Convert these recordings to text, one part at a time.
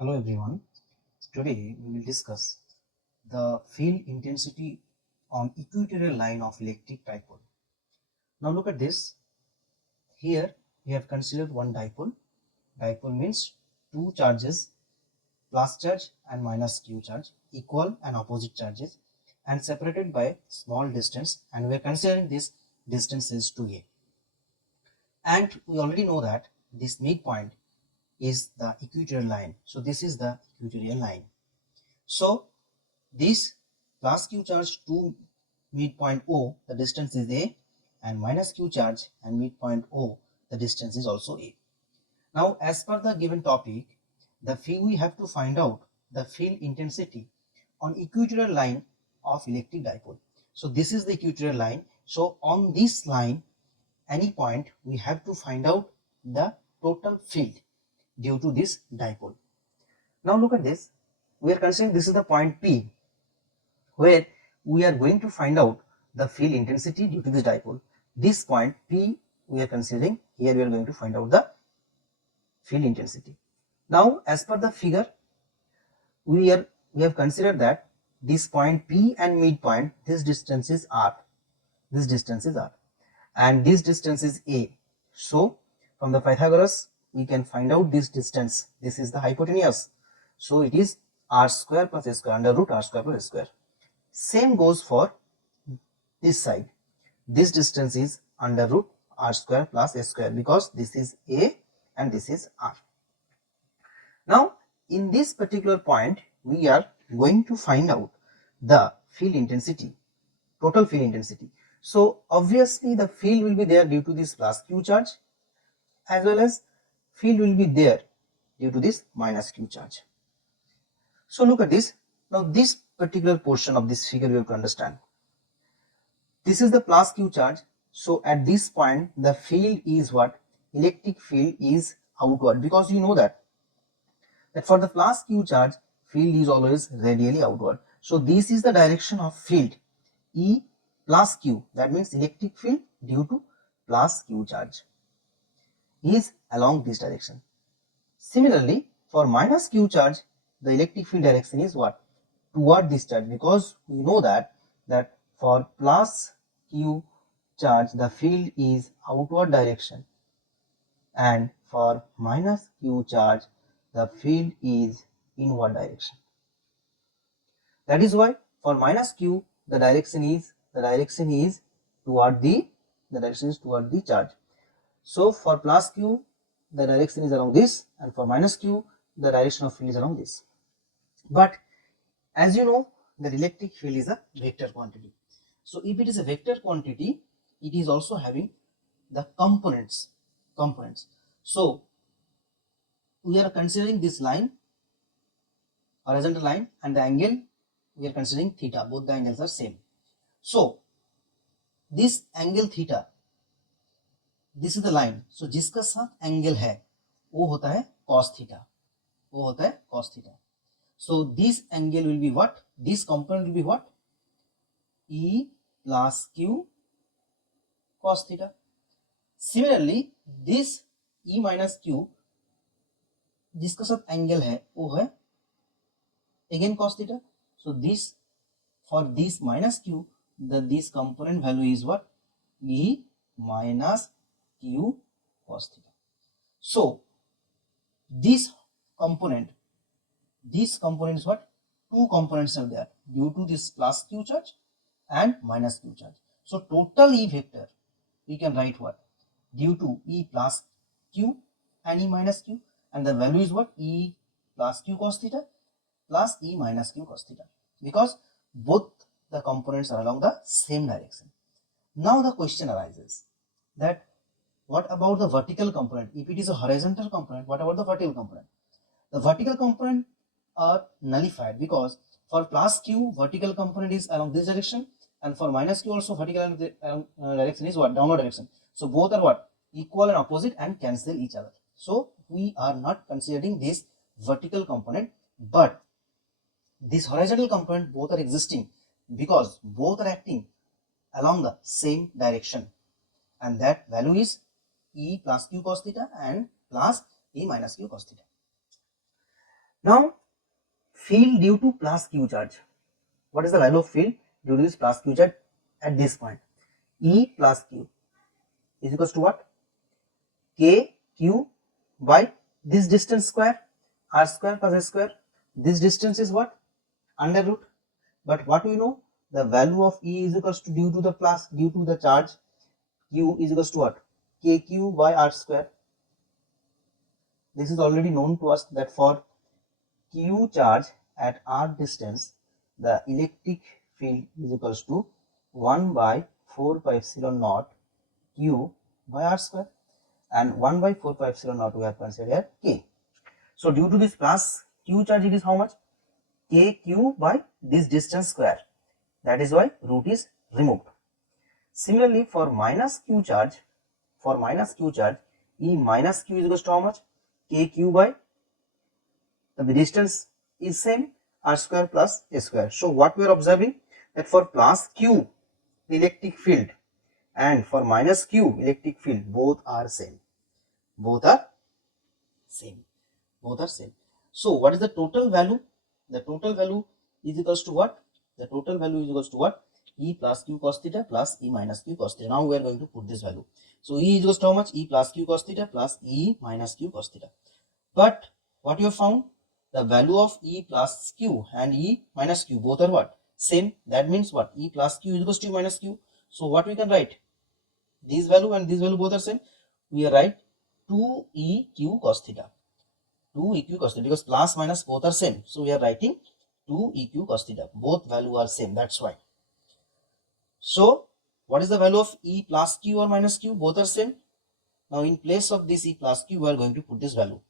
Hello everyone. Today we will discuss the field intensity on equatorial line of electric dipole. Now look at this. Here we have considered one dipole. Dipole means two charges, plus charge and minus q charge, equal and opposite charges, and separated by small distance, and we are considering this distance is 2a. And we already know that this midpoint is the equatorial line. So this is the equatorial line. So this plus q charge to midpoint O, the distance is a, and minus q charge and midpoint O, the distance is also a. Now as per the given topic, we have to find out the field intensity on equatorial line of electric dipole. So this is the equatorial line. So on this line, any point, we have to find out the total field due to this dipole. Now look at this. We are considering this is the point P, where we are going to find out the field intensity due to this dipole. This point P we are considering, here we are going to find out the field intensity. Now as per the figure, we have considered that this point P and midpoint, this distance is R, this distance is R, and this distance is A. So from the Pythagoras we can find out this distance. This is the hypotenuse, so it is r square plus a square, under root r square plus a square. Same goes for this side. This distance is under root r square plus a square, because this is a and this is r. Now in this particular point, we are going to find out the field intensity, total field intensity. So obviously the field will be there due to this plus q charge, as well as field will be there due to this minus q charge. So look at this. Now this particular portion of this figure you have to understand. This is the plus q charge. So at this point the field is what? Electric field is outward, because you know that for the plus q charge, field is always radially outward. So this is the direction of field, E plus q, that means electric field due to plus q charge is along this direction. Similarly, for minus q charge, the electric field direction is what? Toward this charge, because we know that for plus q charge the field is outward direction, and for minus q charge the field is inward direction. That is why for minus q the direction is toward the charge. So for plus q the direction is along this, and for minus q the direction of field is along this. But as you know that electric field is a vector quantity. So if it is a vector quantity, it is also having the components. So we are considering this line, horizontal line, and the angle we are considering theta. Both the angles are same. So this angle theta, this is the line. So जिसका साथ angle है वो होता है cos theta. So this angle will be what? This component will be what? E plus q cos theta. Similarly, this E minus q जिसका साथ angle है वो है again cos theta. So this, for this minus q, this component value is what? E minus q cos theta. So this component is what? Two components are there due to this plus q charge and minus q charge. So total E vector we can write what? Due to E plus q and E minus q, and the value is what? E plus q cos theta plus E minus q cos theta, because both the components are along the same direction. Now the question arises that what about the vertical component? If it is a horizontal component, what about the vertical component? The vertical component are nullified, because for plus q vertical component is along this direction, and for minus q also vertical direction is what? Downward direction. So both are what? Equal and opposite and cancel each other. So we are not considering this vertical component, but this horizontal component both are existing, because both are acting along the same direction, and that value is E plus q cos theta and plus E minus q cos theta. Now field due to plus q charge. What is the value of field due to this plus q charge at this point? E plus q is equals to what? K q by this distance square, r square plus s square. This distance is what? Under root. But what we know? The value of E is equals to due to the charge q is equals to what? Kq by r square. This is already known to us that for q charge at r distance, the electric field is equals to 1 by 4 pi epsilon naught q by r square, and 1 by 4 pi epsilon naught we have considered here k. So due to this plus q charge, it is how much? Kq by this distance square. That is why root is removed. Similarly, for minus q charge, E minus q is equals to how much? Kq by the distance is same, r square plus a square. So what we are observing, that for plus q the electric field and for minus q electric field, both are same. So what is the total value? The total value is equals to what? E plus q cos theta plus E minus q cos theta. Now we are going to put this value. So E is equals to how much? E plus q cos theta plus E minus q cos theta. But what you have found? The value of E plus q and E minus q, both are what? Same. That means what? E plus q is equals to E minus q. So what we can write? This value and this value both are same. We write 2eq cos theta. 2eq cos theta, because plus minus both are same. So we are writing 2eq cos theta. Both value are same. That's why. So what is the value of E plus q or minus q? Both are same. Now in place of this E plus q, we are going to put this value.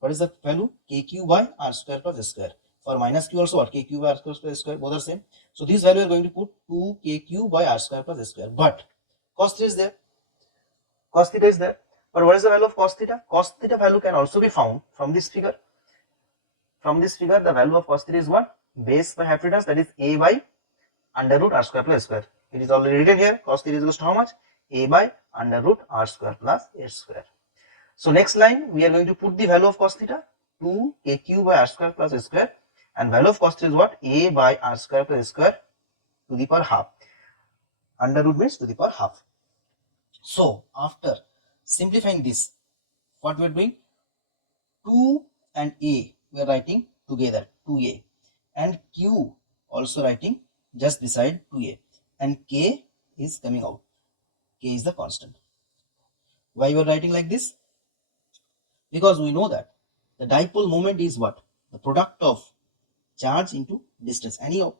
What is the value? Kq by r square plus s square. For minus q also what? Kq by r square plus s square, both are same. So this value we are going to put 2kq by r square plus s square. But cos theta is there. But what is the value of cos theta? Cos theta value can also be found from this figure. The value of cos theta is what? Base by hypotenuse, that is a by under root r square plus s square. It is already written here. Cos theta is equals to how much? A by under root r square plus s square. So next line, we are going to put the value of cos theta, 2kq by r square plus s square, and value of cos theta is what? A by r square plus s square to the power half. Under root means to the power half. So after simplifying this, what we are doing? 2 and a we are writing together, 2a, and q also writing just beside 2a, and k is coming out. K is the constant. Why we are writing like this? Because we know that the dipole moment is what? The product of charge into distance, any of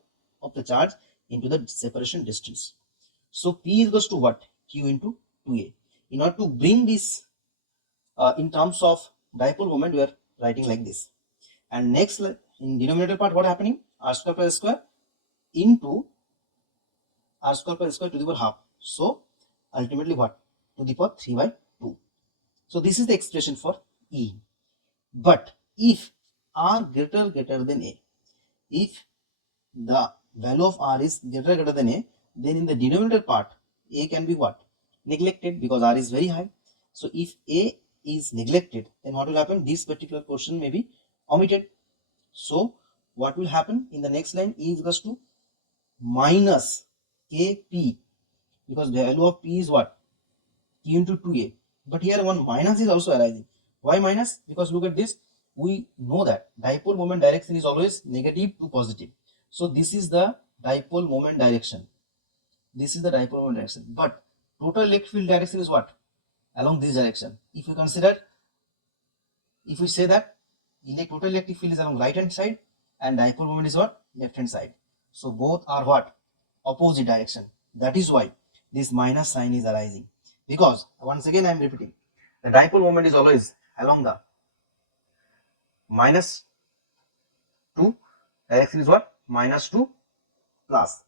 the charge into the separation distance. So P is equals to what? Q into 2a. In order to bring this in terms of dipole moment, we are writing like this. And next, in denominator part, what happening? R square plus s square into r square plus s square to the power half. So ultimately what? To the power 3 by 2. So this is the expression for E. But if r greater than a, if the value of r is greater than a, then in the denominator part, a can be what? Neglected, because r is very high. So if a is neglected, then what will happen? This particular portion may be omitted. So what will happen in the next line? E is equals to minus kp, because the value of p is what? Q into 2a. But here one minus is also arising. Why minus? Because look at this. We know that dipole moment direction is always negative to positive. So this is the dipole moment direction. But total electric field direction is what? Along this direction. If we say that total electric field is along right hand side and dipole moment is what? Left hand side. So both are what? Opposite direction. That is why this minus sign is arising. Because once again I am repeating, the dipole moment is always along the minus 2, direction is what? Minus 2 plus,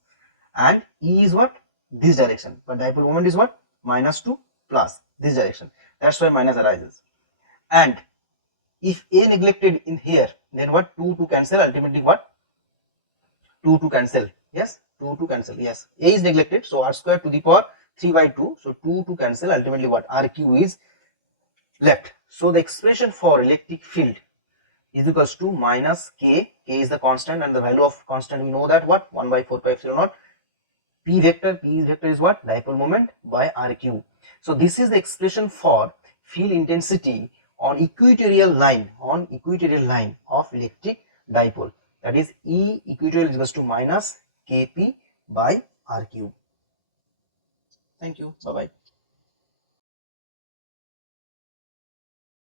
and E is what? This direction, but dipole moment is what? Minus 2 plus this direction. That's why minus arises. And if A neglected in here, then what? 2 cancel, ultimately what? 2 cancel. Yes, 2 cancel. Yes, A is neglected, so r square to the power 3 by 2. So 2 cancel, ultimately what? RQ is left. So the expression for electric field is equals to minus k. K is the constant, and the value of constant we know that what, 1 by 4 pi epsilon naught. P vector is what, dipole moment by r cube. So this is the expression for field intensity on equatorial line of electric dipole, that is E equatorial is equals to minus kp by r cube. Thank you. Bye bye.